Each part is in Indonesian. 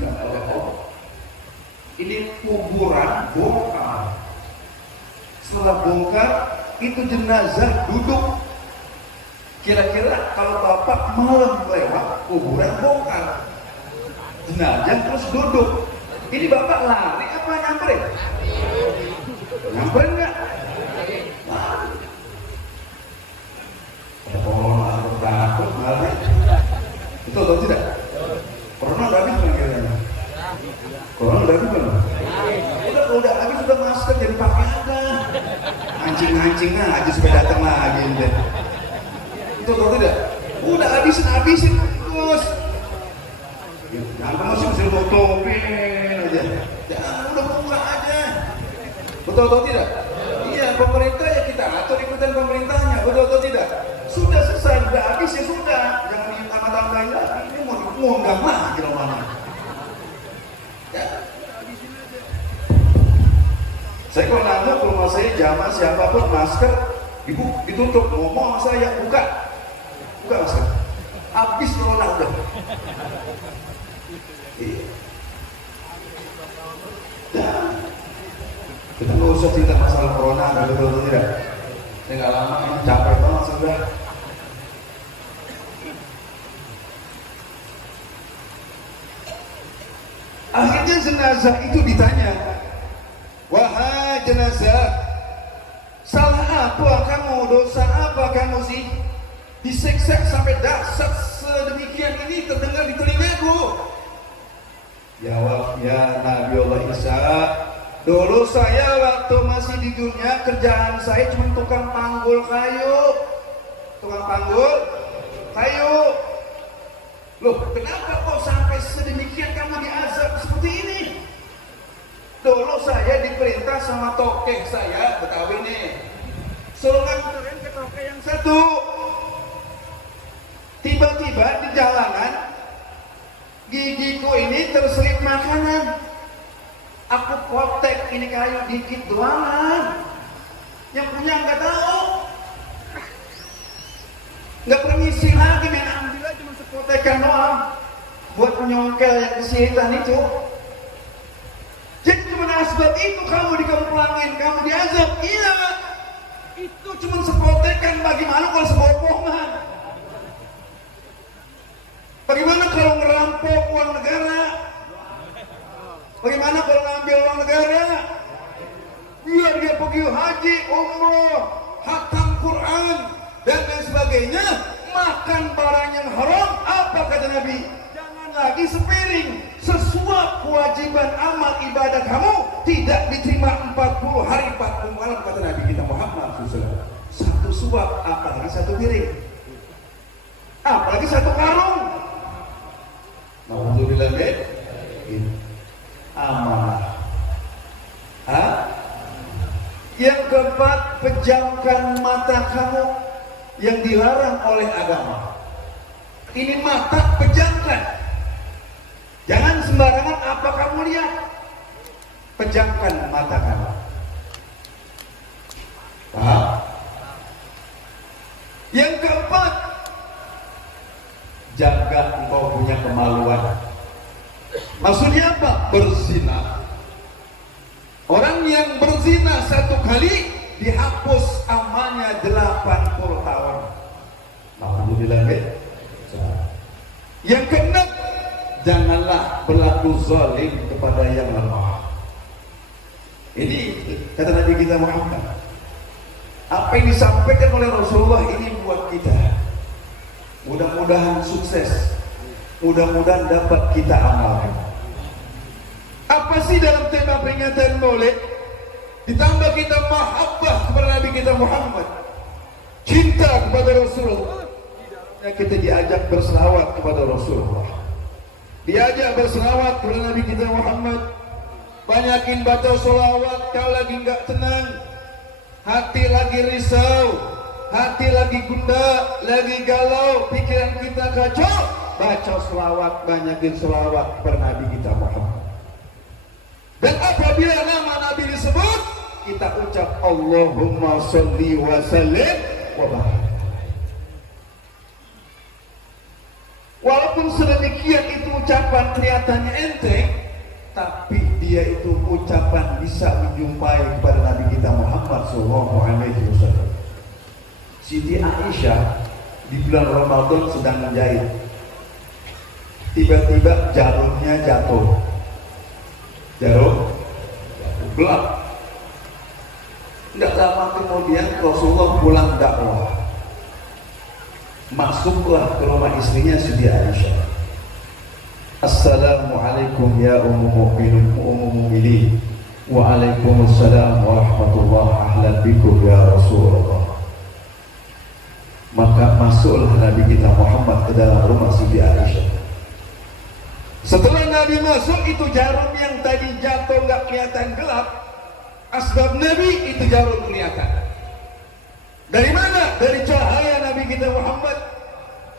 diizinkan oleh Allah. Ini kuburan bongkar. Setelah bongkar, itu jenazah duduk. Kira-kira kalau bapak malam lewat kuburan bongkar, jenazah terus duduk, ini bapak lari apa nyamperin? Nyamperin nggak? Lari. Ada corona, ada takut, lari. Itu atau tidak? Corona udah habis belum kira-kira? Corona udah habis belum? Udah habis, sudah masker jadi pakai aja. Mancing aja supaya datang lagi deh. Itu atau tidak? Udah habisin terus. Jangan masih nutupin aja. Jangan, udah buka aja. Betul atau tidak? Iya, pemerintah ya kita atur ikutan pemerintahnya. Betul atau tidak? Sudah selesai, udah habis ya sudah. Jangan ditambah-tambahin lagi. Ini mau nggak mah di rumahnya. Ya. Saya kalau nanya ke rumah saya, zaman siapapun masker ditutup, ngomong sama saya, buka masker. Habis corona udah. Iya. Nah, kita nggak usah cerita masalah corona, betul atau tidak? Saya nggak lama ini capek banget sudah. Akhirnya jenazah itu ditanya, wahai jenazah, salah apa kamu, dosa apa kamu sih? Diseksa sampai dahsyat sedemikian ini terdengar di telingaku. Jawab, ya Nabi Allah Isa, dulu saya waktu masih di dunia kerjaan saya cuma tukang panggul kayu. Loh, kenapa kok sampai sedemikian kamu diazab seperti ini? Dulu saya diperintah sama tokeh saya, Betawi nih, suruh nganterin ke tokeh yang satu. Tiba-tiba di jalanan gigiku ini terselip makanan. Aku potek, ini kayu dikit doang. Yang punya nggak tahu. Nggak permisi lagi, main ambil aja cuma sepotekan doang. Buat menyongkel yang kesehatan itu. Jadi cuma asbab itu kamu dikemplangin, kamu diazab. Iya, itu cuma sepotekan. Bagaimana kalau sebopongan? Bagaimana kalau ngerampok uang negara? Bagaimana kalau ngambil uang negara? Biar dia pergi haji, umroh, khatam Quran, dan lain sebagainya, makan barang yang haram. Apa kata Nabi? Jangan lagi sepiring. Sesuap kewajiban amal ibadah kamu tidak diterima 40 hari 40 malam, kata Nabi kita Muhammad SAW. Satu suap, apalagi satu piring, apalagi satu karung. Alhamdulillah, amanah. Yang keempat, pejamkan mata kamu yang dilarang oleh agama. Ini mata pejamkan. Jangan sembarangan apa kamu lihat. Pejamkan mata kamu. Paham? Yang keempat, jaga engkau punya kemaluan. Maksudnya apa? Berzina. Orang yang berzina satu kali dihapus amalnya 80 tahun. Alhamdulillah. Yang keenam, janganlah berlaku zalim kepada yang lemah. Ini kata Nabi kita Muhammad. Apa yang disampaikan oleh Rasulullah ini buat kita. Mudah-mudahan sukses. Mudah-mudahan dapat kita amalkan. Apa sih dalam tema peringatan Maulid? Ditambah kita mahabbah kepada Nabi kita Muhammad, cinta kepada Rasulullah. Kita diajak berselawat kepada Rasulullah, diajak berselawat kepada Nabi kita Muhammad. Banyakin baca selawat kalau lagi nggak tenang, hati lagi risau, hati lagi gundah, lagi galau, pikiran kita kacau. Baca selawat, banyakin selawat kepada Nabi kita Muhammad. Dan apabila nama Nabi disebut, kita ucap Allahumma sholli wa sallim wa barik. Walaupun sedemikian itu ucapan kelihatannya enteng, tapi dia itu ucapan bisa menjumpai kepada Nabi kita Muhammad SAW. Siti Aisyah di bulan Ramadan sedang menjahit, tiba-tiba jarumnya jatuh, jarum gelap. Tidak lama kemudian Rasulullah pulang dakwah, masuklah ke rumah istrinya Siti Aisyah. Assalamualaikum ya ummu mu'minin. Waalaikumsalam warahmatullahi ahlan bikum ya Rasulullah. Maka masuklah Nabi kita Muhammad ke dalam rumah Siti Aisyah. Setelah Nabi masuk, itu jarum yang tadi jatuh nggak kelihatan gelap, asbab Nabi itu jarum kelihatan. Dari mana? Dari cahaya Nabi kita Muhammad,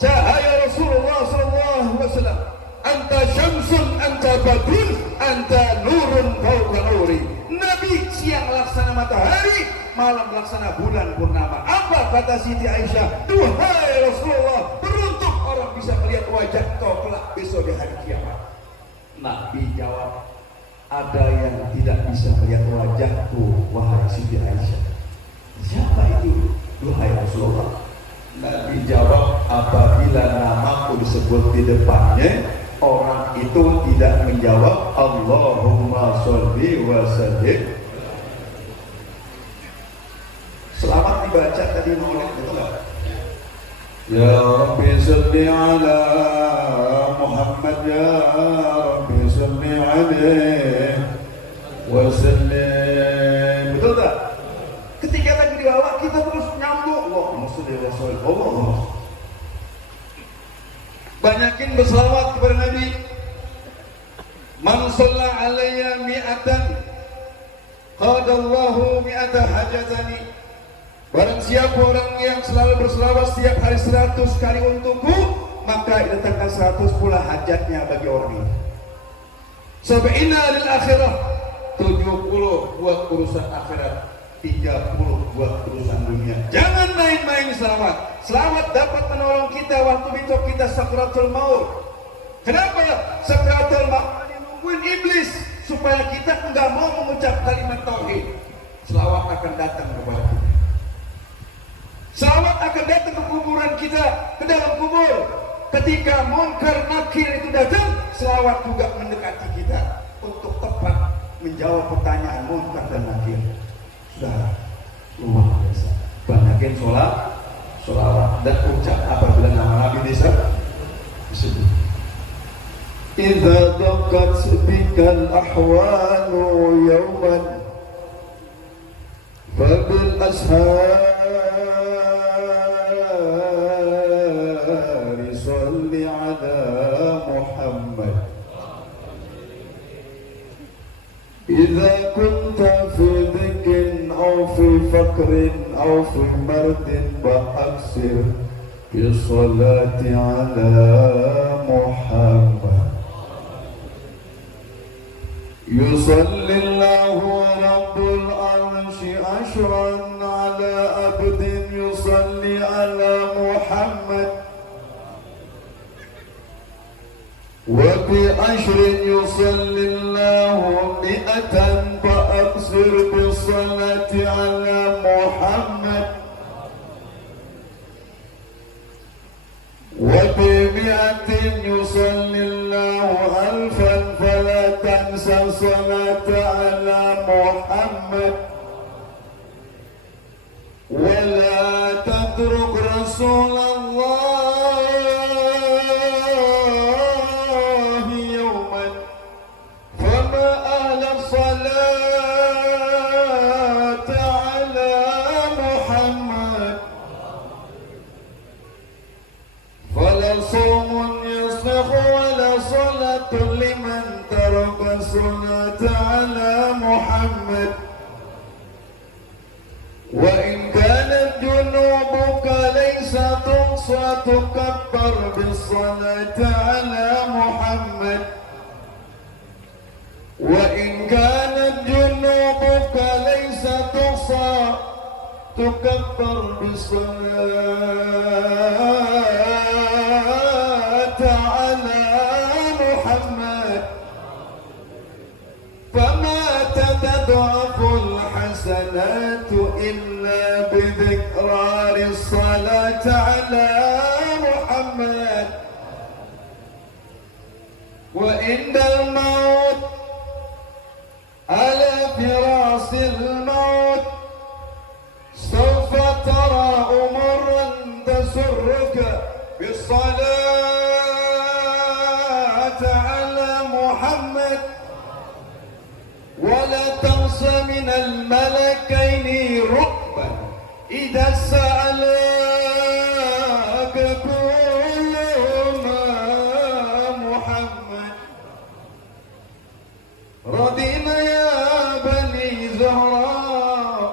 cahaya Rasulullah SAW. Anta syamsun, anta badrun, anta nurun fawqa nuri. Nabi siang laksana matahari, malam laksana bulan purnama. Apa kata Siti Aisyah? Duhai Rasulullah, beruntung orang bisa melihat wajah kau kelak besok di hari kiamat. Nabi jawab, ada yang tidak bisa melihat wajahku, wahai Siti Aisyah. Siapa itu? Duhai Rasulullah. Nabi jawab, apabila namaku disebut di depannya, orang itu tidak menjawab Allahumma sholli wa sallim. Selamat dibaca tadi maulid, betul nggak? Ya Rabbi sholli ala Muhammad, ya Rabbi sholli alaihi wa sallim. Betul tak? Ketika lagi dibawa kita terus nyambung Allahumma sholli wa sallim. Allah. Banyakin berselawat kepada Nabi. Man shalla alayya mi'atan qadallahu mi'ata hajatani. Barang siapa orang yang selalu berselawat setiap hari 100 kali untukku, maka didatangkan 100 pula hajatnya bagi orang ini. Sab'ina lil akhirah, 70 buat urusan akhirat, 30 buat urusan dunia. Jangan main-main selawat. Selawat dapat menolong kita waktu itu kita sakratul maut. Kenapa? Sakratul maut nungguin iblis supaya kita enggak mau mengucap kalimat tauhid. Selawat akan datang kepada kita. Selawat akan datang ke kuburan kita, ke dalam kubur. Ketika munkar nakir itu datang, selawat juga mendekati kita untuk tepat menjawab pertanyaan munkar dan nakir. Sudah luar biasa. Banyakin sholawat dan ucap apabila nama Nabi disebut. Idza daqat bikal ahwalu yawman fabil ashari sholli ala Muhammad. Idza kunta fi dhikrin aw fi faqrin aw fi mardin fa'aksir bi sholati ala Muhammad. Yusallillahu rabbul arshi ashran ala abdin yusalli ala Muhammad. وبعشر يصلي الله مئة فأكثر بالصلاة على محمد. وبمئة يصلي الله ألفا فلا تنسى الصلاة على محمد. ولا تترك رسول الله لمن ترك الصلاة على محمد. وإن كانت جنوبك ليس تقصى تكبر بالصلاة على محمد. وإن كانت جنوبك ليس تقصى تكبر بالصلاة على محمد. تضاعف الحسنات إلا بذكرار الصلاة على محمد وعند الموت على فراش الموت سوف ترى أمورا تسرك بالصلاة على محمد ولا تنسى من الملكين ركبا إذا سألك كلهما محمد رضينا يا بني زهراء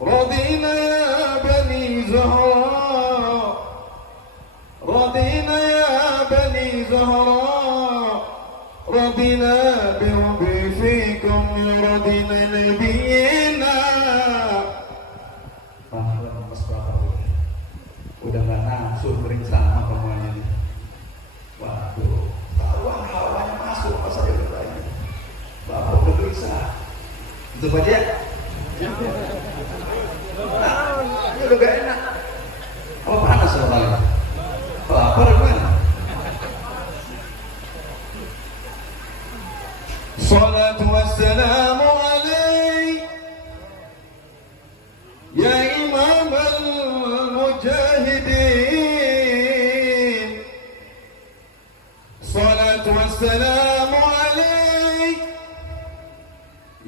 رضينا يا بني زهراء رضينا يا بني زهراء رضينا بربي فيكم رضينا نبينا. Udah gak nafsu bering sama kamuannya nih. Waduh, tahuan hawanya masuk pas saya bertanya. Bapak udah bisa. Itu Pak dia. Nah, ini udah gak enak. Apa panas soalnya? Lapar gimana? Salatu wassalamu alaik ya imam al-mujahidin. Salatu wassalamu alaik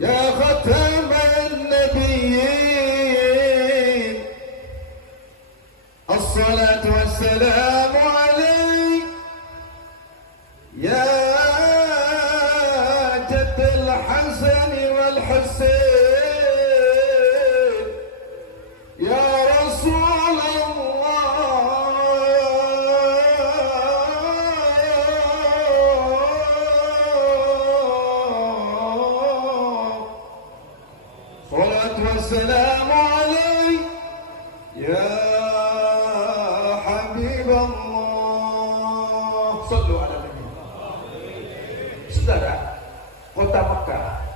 ya khatam an-nabiyyin. As-salatu wassalamu alaik ya الحسن والحسين يا رسول الله صلاة والسلام عليك يا حبيب الله. صلوا على النبي. Saudara, kota Mekah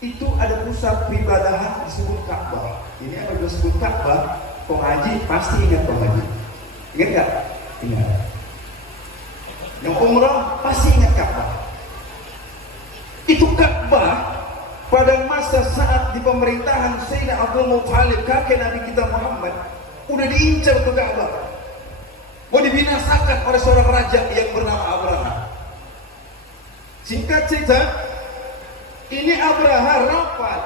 itu ada pusat peribadahan disebut Ka'bah. Ini apa disebut Ka'bah? Pengaji pasti ingat pengaji. Ingat nggak? Ingat. Yang umrah pasti ingat Ka'bah. Itu Ka'bah pada masa saat di pemerintahan Sayyidina Abdul Muttalib, kakek Nabi kita Muhammad, udah diincar ke Ka'bah. Mau dibinasakan oleh seorang raja yang bernama Abraha. Singkat cerita, ini Abraha rapat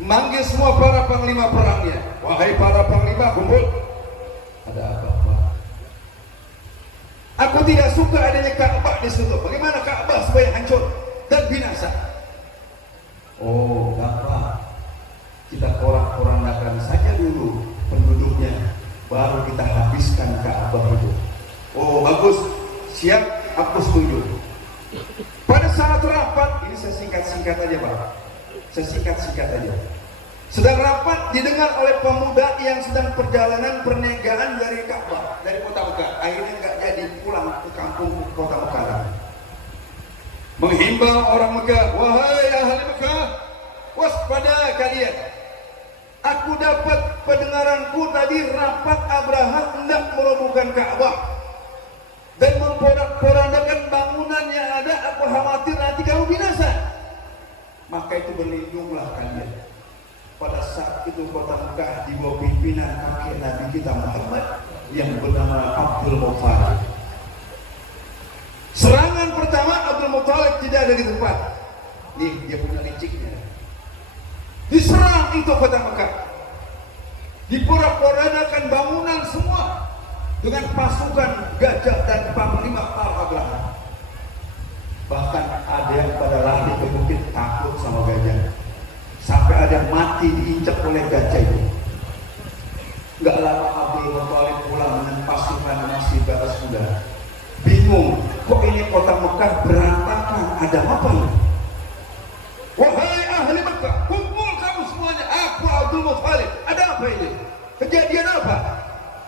manggil semua para panglima perangnya. Wahai para panglima, kumpul. Ada apa? Aku tidak suka adanya Ka'bah di situ. Bagaimana Ka'bah supaya hancur dan binasa? Oh, apa? Kita korak-korandakan saja dulu penduduknya, baru kita habiskan Ka'bah itu. Oh, bagus. Siap, aku setuju. Pada saat rapat, ini saya singkat-singkat aja Pak. Saya singkat-singkat aja. Sedang rapat didengar oleh pemuda yang sedang perjalanan perniagaan dari Ka'bah, dari kota Mekah. Akhirnya nggak jadi pulang ke kampung kota Mekah. Menghimbau orang Mekah, wahai ahli Mekah, waspada kalian. Aku dapat pendengaranku tadi rapat Abraha hendak merobohkan Ka'bah dan memporak-porandakan bangunan yang ada. Aku khawatir nanti kamu binasa. Maka itu berlindunglah kalian. Pada saat itu kota Mekah di bawah pimpinan kakek Nabi kita Muhammad yang bernama Abdul Muttalib. Serangan pertama Abdul Muttalib tidak ada di tempat. Nih dia punya liciknya. Diserang itu kota Mekah. Diporak-porandakan bangunan semua dengan pasukan gajah dan panglima Abraha. Bahkan ada yang pada lari ke bukit takut sama gajah. Sampai ada yang mati diinjak oleh gajah itu. Gak lama Abdul Muttalib pulang dengan pasukan masih batas kuda. Bingung, kok ini kota Mekah berantakan? Ada apa ini? Wahai ahli Mekah, kumpul kamu semuanya. Aku Abdul Muttalib. Ada apa ini? Kejadian apa?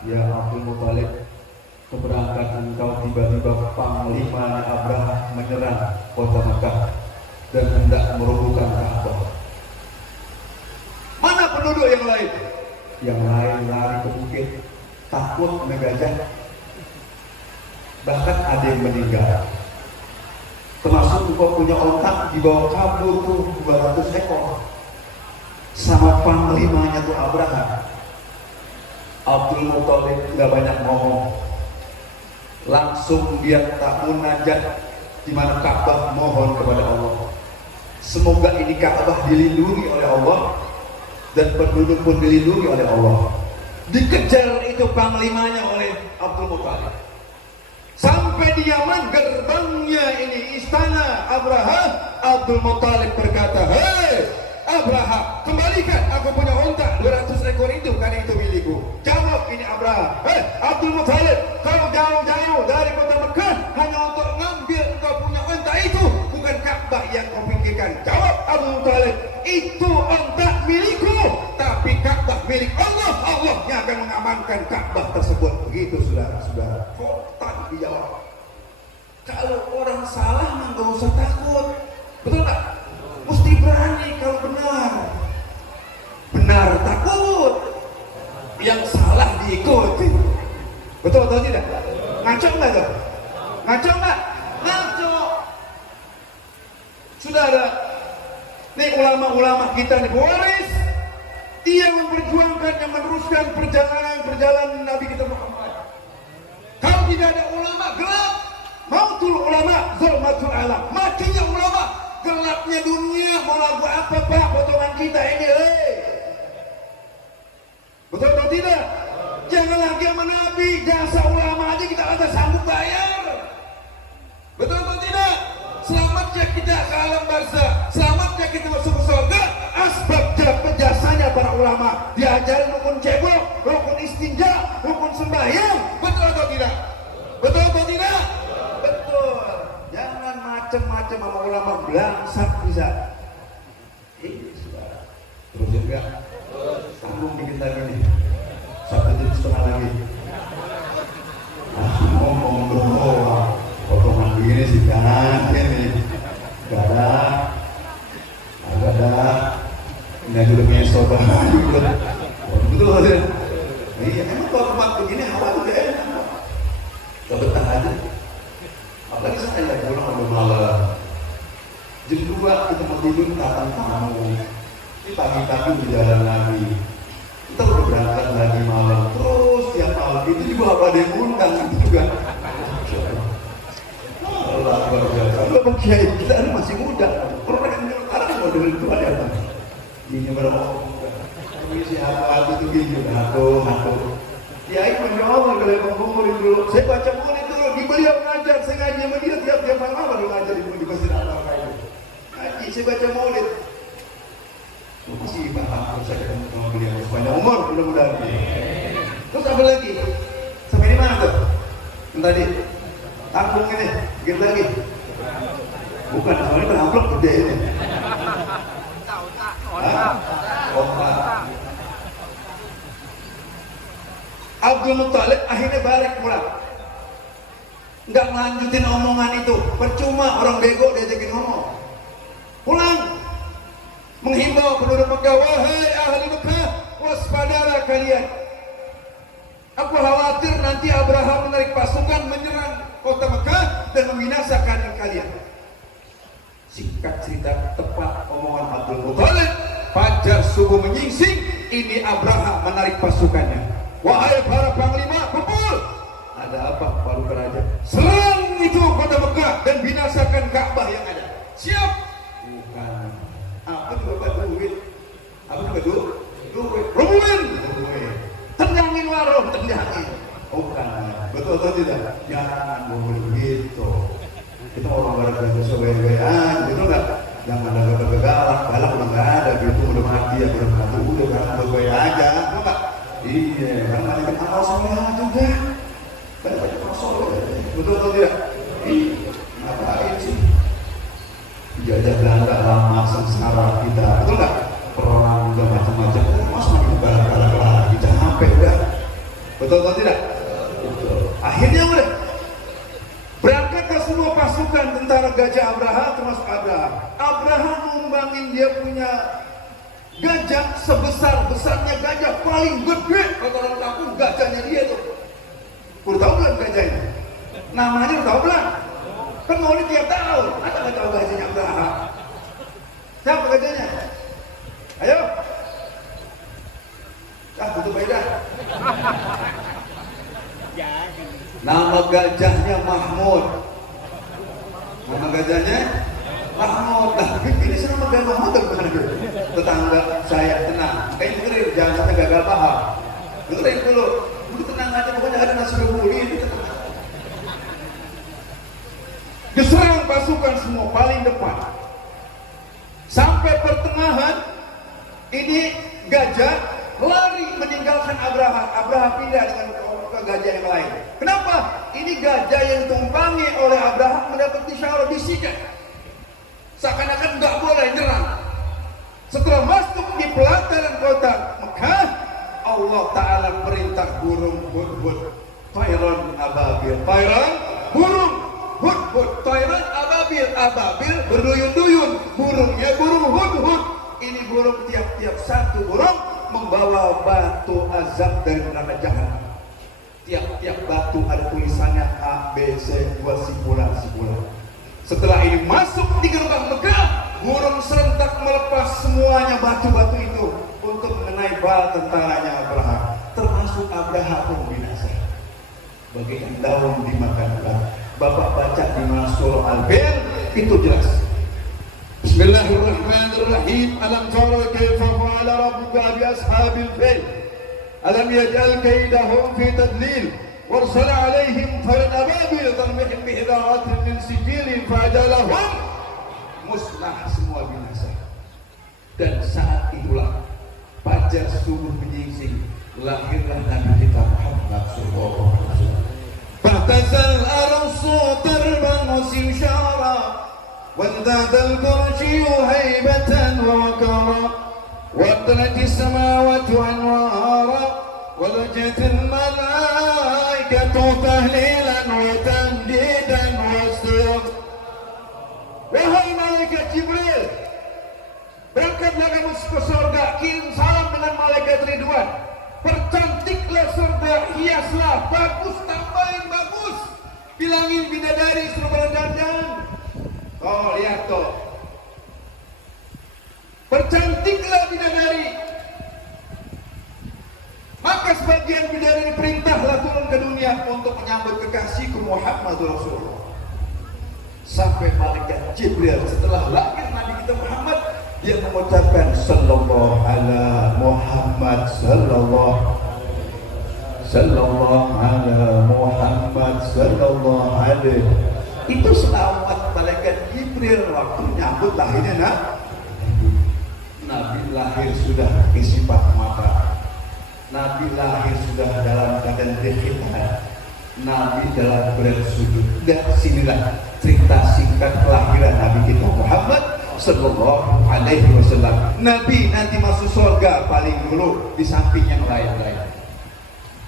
Ya Abdul Muttalib, keberangkatan kau tiba-tiba panglima Abraha menyerang kota Mekah dan hendak merobohkan Ka'bah. Mana penduduk yang lain? Yang lain lari ke bukit, takut kena gajah. Bahkan ada yang meninggal. Termasuk engkau punya ontak di bawah kabur tuh 200 ekor. Sama panglimanya tuh Abraham. Abdul Muthalib nggak banyak ngomong, langsung dia tak munajat di mana Ka'bah, mohon kepada Allah. Semoga ini Ka'bah dilindungi oleh Allah dan penduduk pun dilindungi oleh Allah. Dikejar itu panglimanya oleh Abdul Muthalib. Sampai di Yaman, gerbangnya ini istana Abraham. Abdul Muthalib berkata, hei Abraham, kembalikan aku punya unta 200 ekor itu, karena itu milikku. Jawab ini Abraham, hei Abdul Muthalib, kau jauh-jauh dari kota Mekah hanya untuk ngambil engkau punya unta itu, bukan Ka'bah yang kau pikirkan. Jawab Abdul Muthalib, itu unta milikku, tapi Ka'bah milik Allah. Allah yang akan mengamankan Ka'bah tersebut. Begitu saudara-saudara. Kontan dijawab. Kalau orang salah mah nggak usah takut, betul nggak? Mesti berani kalau benar. Benar takut, yang salah diikuti. Betul atau tidak? Ngaco nggak tuh? Ngaco nggak? Ngaco. Saudara, nih ulama-ulama kita nih pewaris, dia memperjuangkan, yang meneruskan perjalanan Nabi kita Muhammad. Kalau tidak ada ulama, gelap. Mautul ulama, zulmatul alam. Matinya ulama, gelapnya dunia. Mau lagu apa Pak potongan kita ini? Betul atau tidak? Jangan lagi sama Nabi, jasa ulama aja kita ada sanggup bayar. Betul atau tidak? Selamatnya kita ke alam barzah, selamatnya kita masuk ke surga, asbab jasanya para ulama. Diajarin rukun cebok, rukun istinja, rukun sembahyang. Betul atau tidak? Betul atau tidak? Betul. Jangan macam-macam sama ulama, belangsak bisa. Ini sudah. Terus juga tanggung dikit lagi nih, 1,5 jam lagi. Ngomong doang, potongan begini sih jangan ini. Gak ada. Ini dulu punya sobat. Betul saja. Iya, emang kalau tempat begini hawa udah enak. Gak betah aja. Apalagi saya pulang udah malam. Jam 2 kita mau tidur datang tamu. Ini pagi-pagi di jalan lagi. Kita udah berangkat lagi malam. Terus tiap malam itu juga ada yang undang itu juga. Allah berjasa. Kalau kiai kita ini masih muda. Orang yang sekarang mau dengar itu ada apa? Ini berapa? Ini siapa itu gini? Ngaku. Kiai menjawab kalau kumpul dulu. Saya baca buku itu di beliau mengajar. Saya ngaji sama dia tiap malam baru ngajar di masjid Al-Fatihah itu. Ngaji, saya baca maulid. Masih paham saya ketemu sama beliau. Sepanjang umur mudah-mudahan. Terus apa lagi? Sampai di mana tuh? Yang tadi tanggung ini, dikit lagi. Bukan, soalnya kan amplop gede ini. Abdul Muthalib akhirnya balik pulang. Nggak melanjutin omongan itu. Percuma orang bego diajakin ngomong. Pulang. Menghimbau penduduk Mekah, wahai ahli Mekah, waspadalah kalian. Aku khawatir nanti Abraham menarik pasukan menyerang kota Mekah dan membinasakan kalian. Singkat cerita, tepat omongan Abdul Muthalib. Fajar subuh menyingsing, ini Abraham menarik pasukannya. Wahai para panglima, kumpul. Ada apa Pak Raja? Serang itu kota Mekah dan binasakan Ka'bah yang ada. Siap? Bukan. Apa juga duit? Apa juga duit? Rubuhin. Tendangin warung, tendangin. Bukan. Betul atau tidak? Jangan ngomong begitu. Itu orang warga sesuai-sesuaian, betul nggak? Jangan ada galak udah nggak ada, itu udah mati ya, udah mati, udah kan sesuai aja, betul nggak? Iya, karena ada amal soleh juga. Banyak amal soleh, betul atau tidak? Ngapain sih? Dijajah Belanda lama sengsara kita, betul nggak? Perang udah macam-macam, masa kita galak-galak kita sampai udah, betul atau tidak? Betul. Akhirnya udah berangkat ke semua pasukan tentara Gajah Abraha termasuk Abraha. Abraha ngembangin dia punya gajah sebesar-besarnya gajah paling gede. Kata orang kampung gajahnya dia tuh. Udah tahu belum gajahnya? Namanya udah tahu belum? Kan mau tiap tahun. Ada nggak tahu gajahnya Abraha? Siapa gajahnya? Ayo. Betul beda. Nama gajahnya Mahmud. Nama gajahnya Mahmud. Ini senang gajah Mahmud tetangga saya tenang. Dengerin, jangan sampai gagal paham. Dengerin dulu. Lu tenang aja, pokoknya ada nasi buli itu tenang. Diserang pasukan semua paling depan. Sampai pertengahan ini gajah lari meninggalkan Abraha. Abraha pindah dengan ke gajah yang lain. Kenapa? Ini gajah yang tumpangi oleh Abraha mendapat isyarat bisikan. Seakan-akan nggak boleh nyerang. Setelah masuk di pelataran kota Mekah, Allah Ta'ala perintah burung hudhud, tayran ababil, tayran burung hudhud, tayran ababil, ababil berduyun-duyun, burungnya burung hudhud. Ini burung tiap-tiap satu burung membawa batu azab dari neraka jahanam. Tiap-tiap batu ada tulisannya A, B, C, 2 sipulan. Setelah ini masuk di gerbang Mekah, burung serentak melepas semuanya batu-batu itu untuk mengenai bala tentaranya Abraha. Termasuk Abraha pun binasa. Bagaikan daun dimakan ular. Bapak baca di mana surah Al-Fil itu jelas. Bismillahirrahmanirrahim. Alam tara kaifa fa'ala rabbuka bi ashabil fil. Alam yaj'al kaidahum fi tadlil. Warsala alaihim tayran ababil tarmihim bihidaratin min sijilin fa'ajalahum musnah, semua binasa. Dan saat itulah fajar subuh menyingsing, lahirlah Nabi kita Muhammad sallallahu alaihi wasallam. Fahtazal arsu tarban simshara وازداد البرج هيبة ووقارا وابتلت السماوات أنوارا ولجت الملائكة تهليلا وتمجيدا واستغفارا. Wahai malaikat Jibril, berangkatlah kamu ke surga, kirim salam dengan malaikat Ridwan, percantiklah surga, hiaslah, bagus, tambahin bagus, bilangin bidadari suruh berdandan. Oh lihat toh, percantiklah bidadari. Maka sebagian bidadari perintahlah turun ke dunia untuk menyambut kekasihku Muhammad Rasulullah. Sampai malaikat Jibril setelah lahir Nabi kita Muhammad, dia mengucapkan sallallahu ala Muhammad, sallallahu ala Muhammad, sallallahu alaihi. Itu selawat malaikat Jibril waktu nyambut lahirnya Nabi lahir sudah bersifat mata. Nabi lahir sudah dalam keadaan berkhitan. Nabi dalam bersujud. Dan sinilah cerita singkat kelahiran Nabi kita Muhammad sallallahu alaihi wasallam. Nabi nanti masuk surga paling dulu di samping yang lain-lain.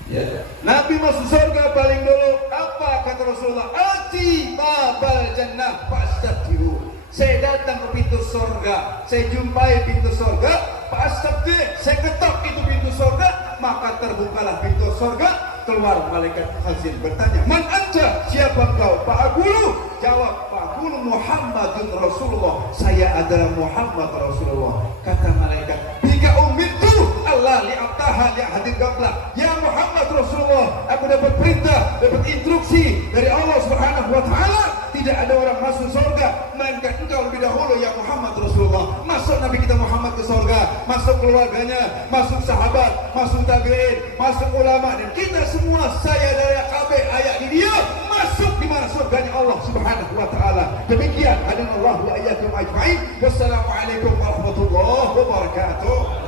Ya. Nabi masuk surga paling dulu. Apa kata Rasulullah? Ati babal jannah fastaqbiru. Saya datang ke pintu surga, saya jumpai pintu surga, fastaqbir, saya ketok itu pintu surga, maka terbukalah pintu surga. Keluar malaikat khazin bertanya, man anta? Siapa engkau? Pak Guru. Jawab, Pak Guru Muhammadun Rasulullah. Saya adalah Muhammad Rasulullah. Kata malaikat, bika umirtu Allah li'abtaha li'ahadin qabla. Ya Muhammad Rasulullah, aku dapat perintah, dapat instruksi dari Allah Subhanahu wa ta'ala. Tidak ada orang masuk surga melainkan engkau lebih dahulu ya Muhammad Rasulullah. Masuk Nabi kita Muhammad ke surga, masuk keluarganya, masuk sahabat, masuk tabi'in, masuk ulama, dan kita semua, saya dari KB ayat di dia masuk di mana surganya Allah Subhanahu wa ta'ala. Demikian hadanallahu wa iyyakum ajma'in. Wassalamualaikum warahmatullahi wabarakatuh.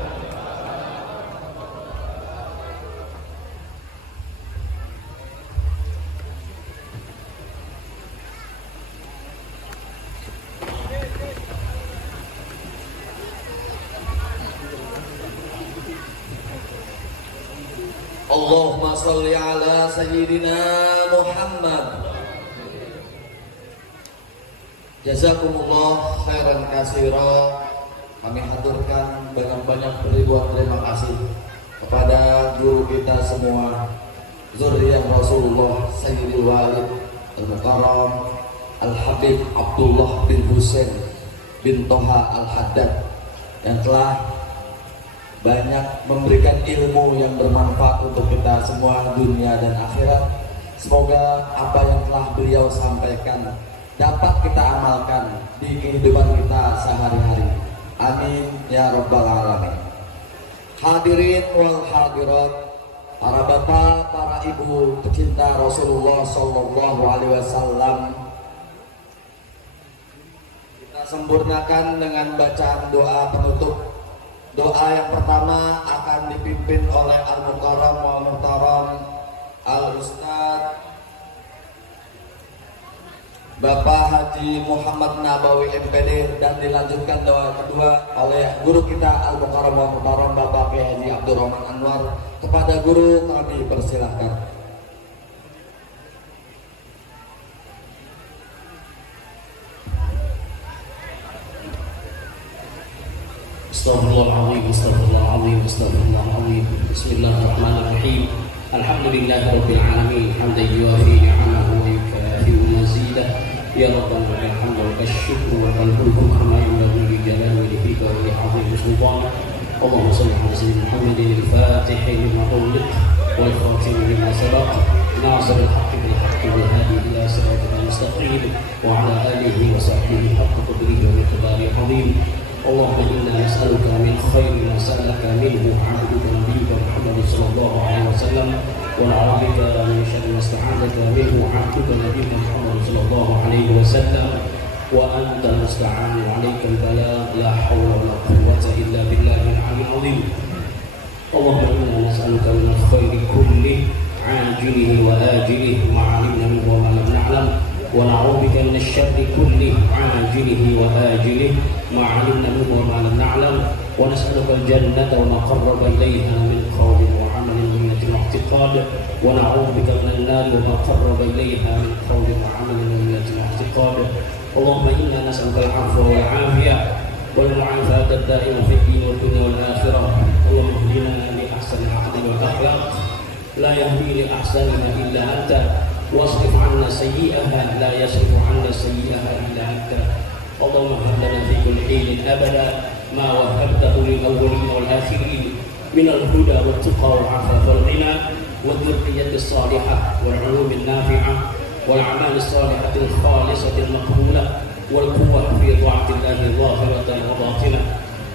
Allahumma salli ala Sayyidina Muhammad. Jazakumullah khairan katsira. Kami haturkan dengan banyak ribuan terima kasih kepada guru kita semua, zuriyah Rasulullah Sayyidul Walid Al-Mukarram Al-Habib Abdullah bin Husain bin Toha Al-Haddad, yang telah banyak memberikan ilmu yang bermanfaat untuk kita semua dunia dan akhirat. Semoga apa yang telah beliau sampaikan dapat kita amalkan di kehidupan kita sehari-hari. Amin ya rabbal alamin. Hadirin wal hadirat, para bapak, para ibu pecinta Rasulullah sallallahu alaihi wasallam, kita sempurnakan dengan bacaan doa penutup. Doa yang pertama akan dipimpin oleh Al-Mukarram wal Muhtaram Al-Ustaz Bapak Haji Muhammad Nabawi MPD, dan dilanjutkan doa kedua oleh guru kita Al-Mukarram wal Muhtaram Bapak Haji Abdurrahman Anwar. Kepada guru kami persilahkan. Astaghfirullahaladzim, astaghfirullahaladzim, astaghfirullahaladzim. Bismillahirrahmanirrahim. Alhamdulillahirabbil alamin, hamdan yuwafi ni'amahu wa yukafi'u mazidah. Ya Rabbana lakal hamdu wa syukru wa lakal mulku kama yanbaghi li jalali wajhika wa li 'azimi sultanik. Allahumma shalli 'ala sayyidina Muhammadin al-Fatihi lima ughliq wal khatimi lima sabaq, nasiril haqqi bil haqqi wal hadi ila siratal mustaqim, wa 'ala alihi wa sahbihi haqqa qadrihi wa miqdarihi 'azim. Allahumma inna nas'aluka min khairi ma sa'alaka minhu 'abduka nabiyyuka Muhammad sallallahu alaihi wasallam, wa na'udzubika min syarri ma sta'adzaka minhu 'abduka nabiyyuka Muhammad sallallahu alaihi wasallam, wa anta musta'an wa 'alaikal balagh, la haula wa la quwwata illa billahil 'aliyyil 'azim. Allahumma inna nas'aluka min khairi kulli 'ajilihi wa ajilihi ma 'alimna minhu wa ma lam na'lam, wa na'udzubika min syarri kulli 'ajilihi wa ajilihi ما علمنا منه وما لم نعلم، ونسألك الجنة وما قرب إليها من قول وعمل ونية واعتقاد، ونعوذ بك من النار وما قرب إليها من قول وعمل ونية واعتقاد. اللهم إنا نسألك العفو والعافية والمعافاة الدائمة في الدين والدنيا والآخرة. اللهم اهدنا لأحسن العقل والأخلاق، لا يهدي لأحسنها إلا أنت، واصرف عنا سيئها، لا يصرف عنا سيئها إلا أنت. اللهم هب لنا في كل حين أبدا ما وهبته للأولين والآخرين من الهدى والتقى والعفاف والغنى والذرية الصالحة والعلوم النافعة والأعمال الصالحة الخالصة المقبولة والقوة في طاعة الله ظاهرة وباطنة.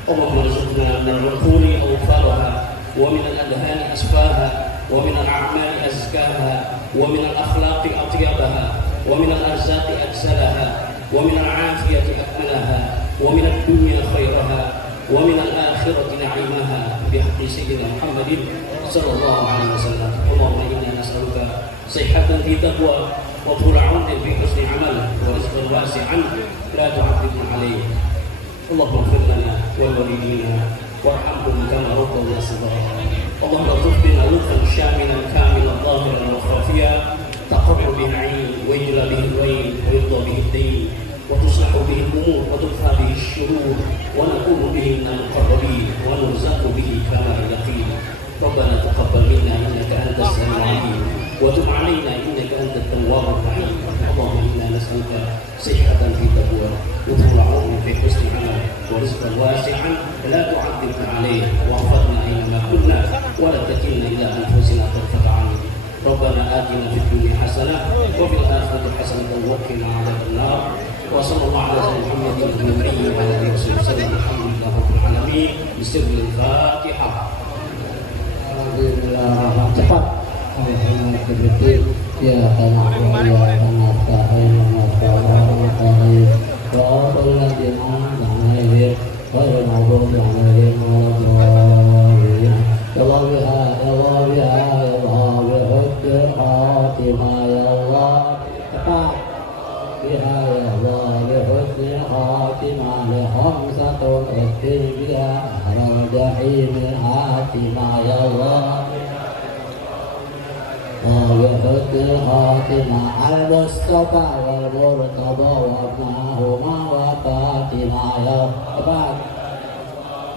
اللهم ارزقنا من العقول أوفرها، ومن الأذهان أسفاها، ومن الأعمال أزكاها، ومن الأخلاق أطيبها، ومن الأرزاق أجسلها، ومن العافية أكملها، ومن الدنيا خيرها، ومن الآخرة نعيمها، بحق سيدنا محمد صلى الله عليه وسلم. اللهم إنا نسألك صحة في تقوى، وطول عمر في حسن عمل، ورزقا واسعا لا تعذبنا عليه. اللهم اغفر لنا ولوالدينا وارحمهم كما ربونا صغارا. اللهم اغفر بنا لطفا شاملا كاملا ظاهرا وخافيا، تقر به العين ويجلى به الويل ويرضى به الدين، وتصلح به الامور وتدفع به الشرور، ونكون به من المقربين ونرزق به كما اليقين. ربنا تقبل منا انك انت السميع العليم، وتب علينا انك انت التواب الرحيم. اللهم انا نسالك صحه في تقوى، وطول عمر في حسن عمل، ورزقا واسعا لا تعذبنا عليه، واحفظنا اينما كنا، ولا تكلنا الى انفسنا طرفه عين. ربنا آتنا في الدنيا حسنة وفي الآخرة حسنة وقنا عذاب النار. وصلى الله على سيدنا محمد النبي وعلى آله وصحبه وسلم. الحمد لله رب العالمين. بسر الفاتحة. Alhamdulillah, cepat. Alhamdulillah, ya tanah ya tanah sahil masalah sahil. Wa alladina nahir wa al-mawdud nahir wa ya Allah biha ya Allah biha ya Allah bihuddi khatimah ya Allah cepat biha ya Allah bihuddi khatimah li khamsatun iktir biha aral jahim khatimah ya Allah بحسن الخاتمة على المصطفى والمرتضى وابناه ya Rabbal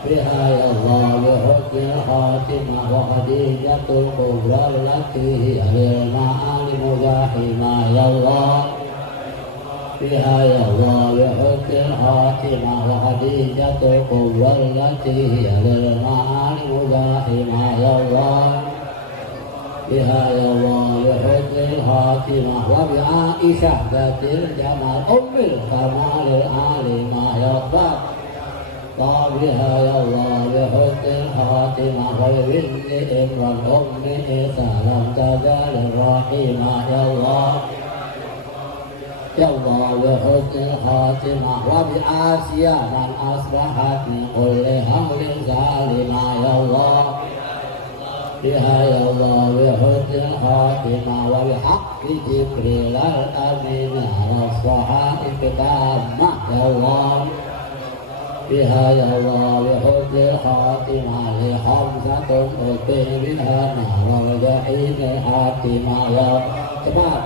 بها يا الله بحسن الخاتمة وخديجة الكبرى التي هي للمعالم زاحمة يا الله بها يا الله بحسن الخاتمة وخديجة الكبرى التي هي للمعالم زاحمة يا الله بها يا الله بحسن الخاتمة وبعائشة ذات الجمال أم الكمال العالمة يا رب بها يا الله بحسن الخاتمة وببنت إمران أم عيسى لم تزال الرحيمة يا الله يا الله بحسن الخاتمة وبآسيا من أصبحت من كل حول سالمة يا الله بها يا الله بحسن الخاتمة وبحق جبريل الأمين على الصحائف تامة يا الله بها يا الله بحسن الخاتمة لخمسة أتي بها نار الجحيم حاتمة يا شباب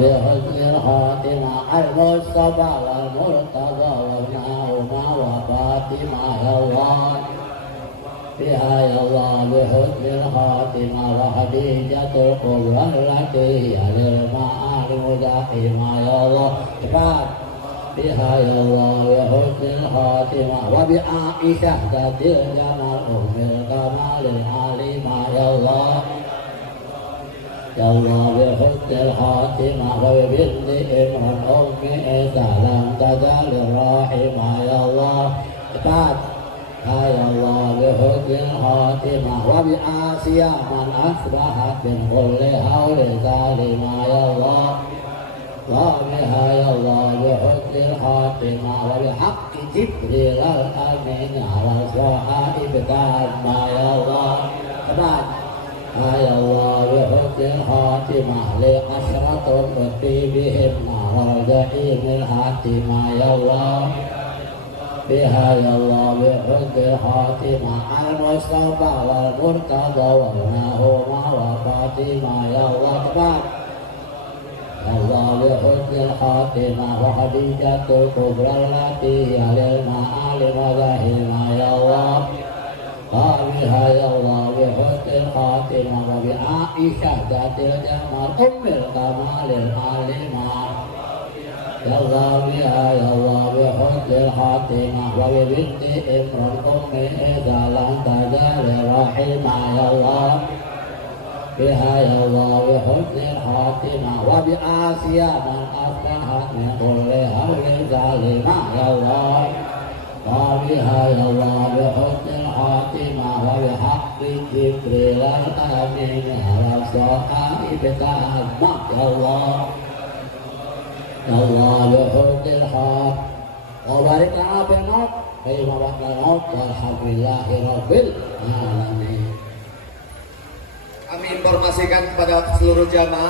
بحسن الخاتمة المصطفى والمرتضى وابنهما وفاطمة يا الله بها يا الله بحسن الخاتمة وخديجة الكبرى التي هي للمعالم زاحمة يا الله شباب بها يا الله بحسن الخاتمة وبعائشة ذات الجمال أم الكمال العليمة يا الله يا الله بحسن الخاتمة وببنت إمران أم عيسى لم تزال الراحمة يا الله يا الله بحسن الخاتمة وبآسيا من أصبحت من كل حول سالمة يا الله بها يا الله بحسن الخاتمة وبحق جبريل الأمين على الصحائف تامة يا الله يا الله بحسن الخاتمة لعشرة تأتي بهم نار الجحيم الحاتمة يا الله بها يا الله بحسن الخاتمة المصطفى والمرتضى وابنهما وفاطمة يا الله يا الله بحسن الخاتمة وخديجة الكبرى التي هي للمعالم زاحمة يا الله بها يا الله بحسن الخاتمة وبعائشة ذات الجمال أم الكمال العالمة يا الله بها يا الله بحسن الخاتمة وببنت إمران أم عيسى لم تزال رحيمة يا الله بها يا الله بحسن الخاتمة وبآسيا من أصبحت من كل حول سالمة يا الله بها يا الله بحسن الخاتمة وبحق جبريل الأمين على الصحائف تامة يا الله بحسن الخاتمة وبارك لنا في النوم فيما بعد الموت والحمد لله رب العالمين. Kami informasikan kepada seluruh jamaah